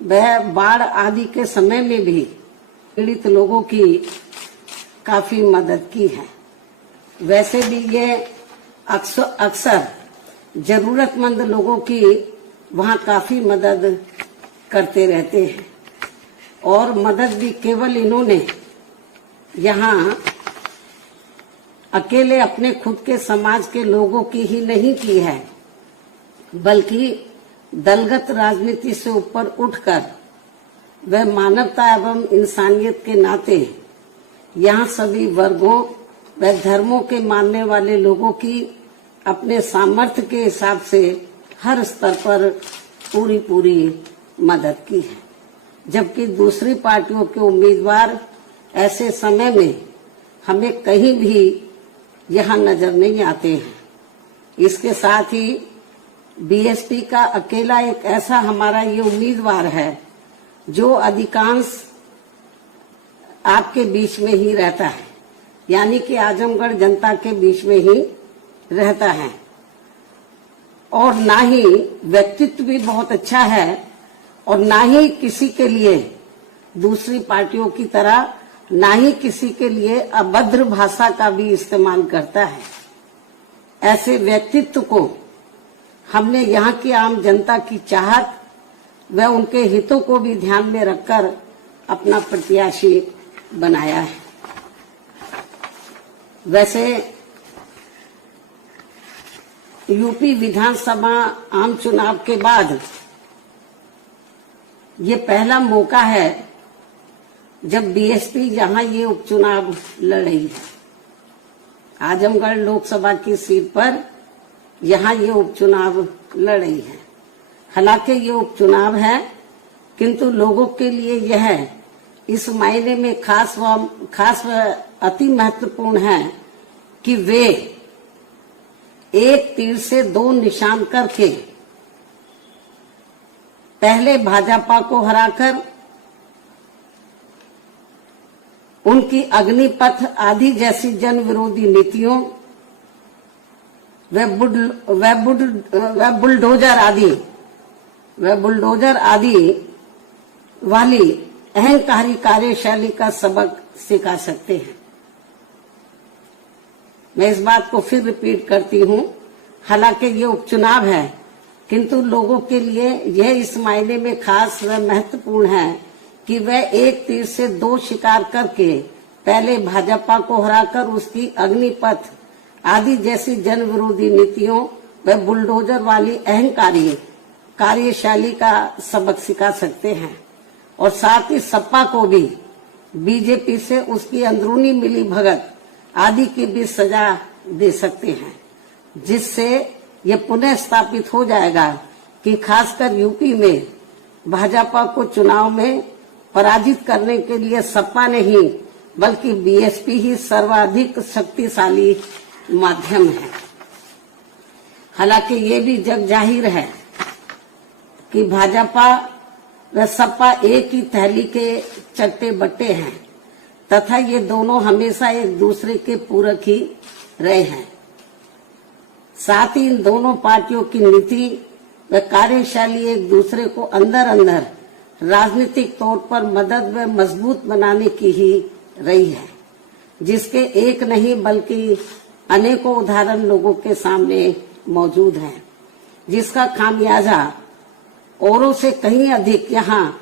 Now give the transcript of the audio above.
वह बाढ़ आदि के समय में भी पीड़ित लोगों की काफी मदद की है। वैसे भी ये अक्सर जरूरतमंद लोगों की वहाँ काफी मदद करते रहते हैं। और मदद भी केवल इन्होंने यहाँ अकेले अपने खुद के समाज के लोगों की ही नहीं की है, बल्कि दलगत राजनीति से ऊपर उठकर वह मानवता एवं इंसानियत के नाते यहाँ सभी वर्गों व धर्मों के मानने वाले लोगों की अपने सामर्थ्य के हिसाब से हर स्तर पर पूरी मदद की है। जबकि दूसरी पार्टियों के उम्मीदवार ऐसे समय में हमें कहीं भी यहाँ नजर नहीं आते हैं। इसके साथ ही बीएसपी का अकेला एक ऐसा हमारा ये उम्मीदवार है जो अधिकांश आपके बीच में ही रहता है, यानी कि आजमगढ़ जनता के बीच में ही रहता है। और ना ही व्यक्तित्व भी बहुत अच्छा है और ना ही किसी के लिए दूसरी पार्टियों की तरह ना ही किसी के लिए अभद्र भाषा का भी इस्तेमाल करता है। ऐसे व्यक्तित्व को हमने यहाँ की आम जनता की चाहत व उनके हितों को भी ध्यान में रखकर अपना प्रत्याशी बनाया है। वैसे यूपी विधानसभा आम चुनाव के बाद ये पहला मौका है जब बीएसपी यहाँ ये उपचुनाव लड़ रही है। आजमगढ़ लोकसभा की सीट पर यहाँ ये उपचुनाव लड़ रही है। हालांकि ये उपचुनाव है, किंतु लोगों के लिए यह इस मायने में खास व अति महत्वपूर्ण है कि वे एक तीर से दो निशान करके पहले भाजपा को हराकर उनकी अग्निपथ आदि जैसी जन विरोधी नीतियों व बुलडोजर आदि वाली अहंकारी कार्यशैली का सबक सिखा सकते हैं। मैं इस बात को फिर रिपीट करती हूँ, हालांकि ये उपचुनाव है, किंतु लोगों के लिए यह इस मायने में खास व महत्वपूर्ण है कि वह एक तीर से दो शिकार करके पहले भाजपा को हराकर उसकी अग्निपथ आदि जैसी जन विरोधी नीतियों व बुलडोजर वाली अहंकारी कार्यशैली का सबक सिखा सकते हैं। और साथ ही सपा को भी बीजेपी से उसकी अंदरूनी मिली भगत आदि की भी सजा दे सकते हैं, जिससे ये पुनः स्थापित हो जाएगा कि खासकर यूपी में भाजपा को चुनाव में पराजित करने के लिए सपा नहीं बल्कि बीएसपी ही सर्वाधिक शक्तिशाली माध्यम है। हालांकि ये भी जग जाहिर है कि भाजपा व सपा एक ही थैली के चट्टे बट्टे हैं तथा ये दोनों हमेशा एक दूसरे के पूरक ही रहे हैं। साथ ही इन दोनों पार्टियों की नीति व कार्यशैली एक दूसरे को अंदर राजनीतिक तौर पर मदद व मजबूत बनाने की ही रही है, जिसके एक नहीं बल्कि अनेकों उदाहरण लोगों के सामने मौजूद हैं, जिसका खामियाजा औरों से कहीं अधिक यहाँ